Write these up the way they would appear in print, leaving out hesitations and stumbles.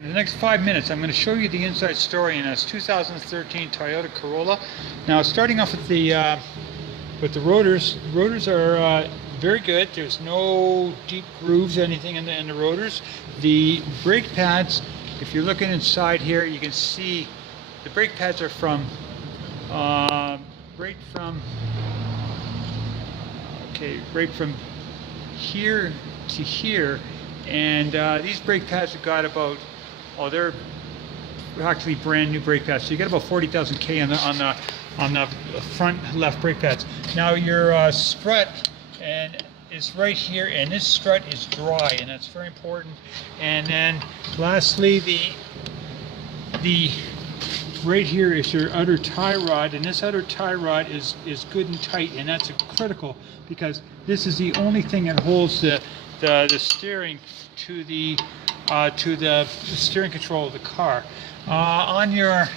In the next 5 minutes, I'm going to show you the inside story in this 2013 Toyota Corolla. Now, starting off with the rotors. Rotors are very good. There's no deep grooves, anything in the rotors. The brake pads, if you're looking inside here, you can see the brake pads are from right from here to here, and these brake pads have got about, oh, they're actually brand new brake pads. So you get about 40,000 K on the front left brake pads. Now your strut is right here, and this strut is dry, and that's very important. And then lastly, the right here is your outer tie rod, and this outer tie rod is good and tight, and that's critical because this is the only thing that holds the steering to the steering control of the car. On your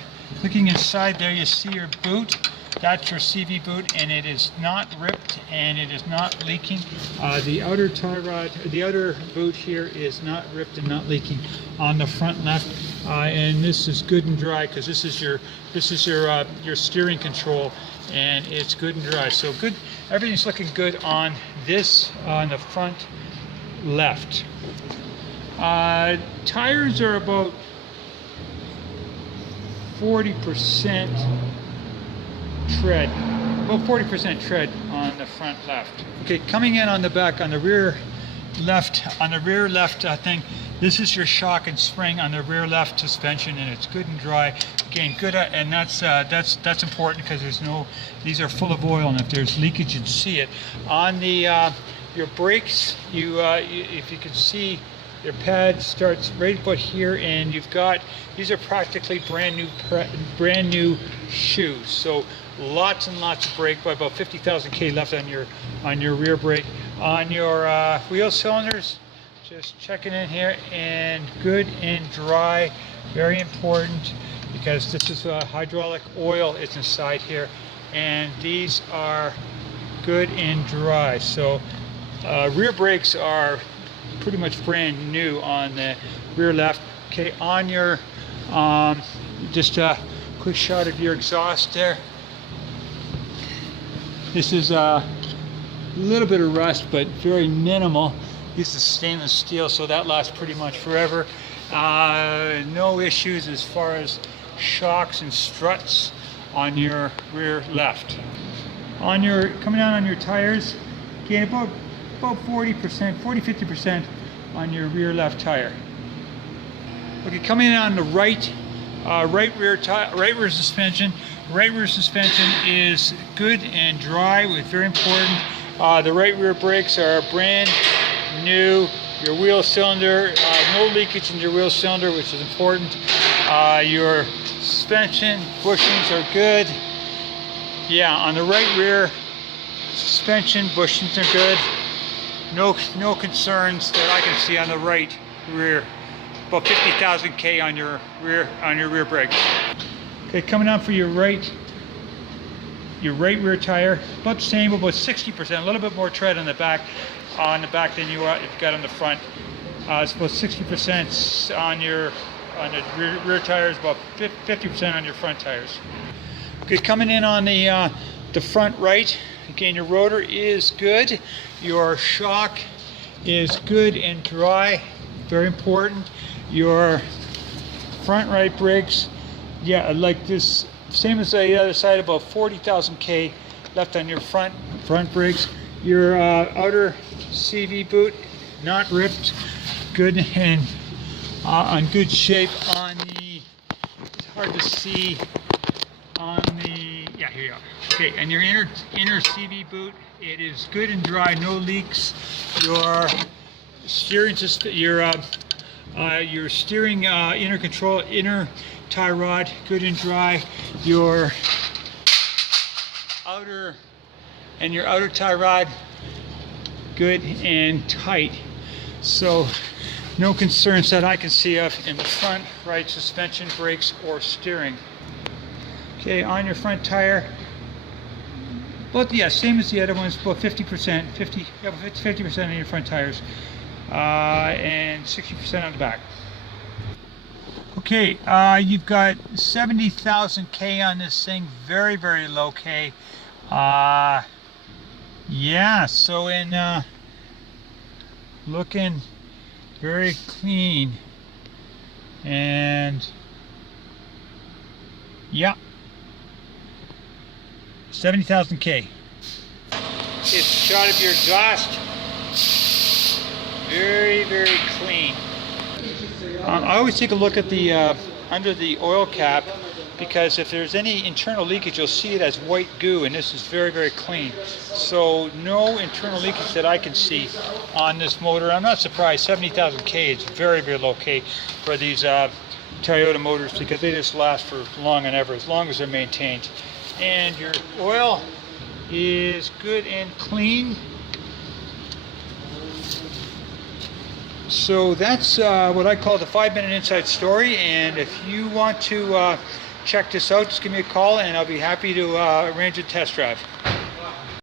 looking inside there, you see your boot. That's your CV boot, and it is not ripped and it is not leaking. The outer tie rod, the outer boot here is not ripped and not leaking on the front left, and this is good and dry because this is your steering control, and it's good and dry. So good, everything's looking good on this on the front left. Tires are about 40% tread, about 40% tread on the front left. Okay, coming in on the back, on the rear left thing, this is your shock and spring on the rear left suspension, and it's good and dry. Again, good, and that's important because these are full of oil, and if there's leakage, you'd see it. On the your brakes, if you can see, your pad starts right about here, and you've got, these are practically brand new shoes. So lots and lots of brake, by about 50,000 K left on your rear brake. On your wheel cylinders, just checking in here, and good and dry. Very important because this is hydraulic oil is inside here, and these are good and dry. So rear brakes are pretty much brand new on the rear left. Okay, on your just a quick shot of your exhaust there. This is a little bit of rust, but very minimal. This is stainless steel, so that lasts pretty much forever. No issues as far as shocks and struts on your rear left. On your coming down on your tires, again, about 40%, 40-50% on your rear left tire. Okay, coming in on the right rear suspension. Right rear suspension is good and dry, with very important. The right rear brakes are brand new. Your wheel cylinder, no leakage in your wheel cylinder, which is important. Your suspension bushings are good. Yeah, on the right rear suspension bushings are good. No concerns that I can see on the right rear. About 50,000 K on your rear brakes. Okay, coming on for your right rear tire, about the same, about 60%, a little bit more tread on the back than you've got on the front. It's about 60% on the rear tires, about 50% on your front tires. Okay, coming in on the front right. Again, your rotor is good. Your shock is good and dry. Very important. Your front right brakes, yeah, like this, same as the other side, about 40,000 K left on your front brakes. Your outer CV boot, not ripped, good and on good shape. On the, it's hard to see on the, yeah, here you are. Okay, and your inner CV boot, it is good and dry, no leaks. Your steering system, your steering inner control, inner tie rod, good and dry. Your outer tie rod, good and tight. So no concerns that I can see of in the front right suspension, brakes, or steering. Okay, on your front tire, but yeah, same as the other ones, about 50%, 50% on your front tires, and 60% on the back. Okay, you've got 70,000 K on this thing, very, very low K. Yeah, so in looking very clean, and yeah, 70,000 K. It's a shot of your exhaust, very, very clean. I always take a look at the under the oil cap, because if there's any internal leakage, you'll see it as white goo, and this is very, very clean. So no internal leakage that I can see on this motor. I'm not surprised. 70,000 K is very, very low K for these Toyota motors, because they just last for long and ever, as long as they're maintained. And your oil is good and clean. So that's what I call the 5-minute inside story, and if you want to check this out, just give me a call and I'll be happy to arrange a test drive.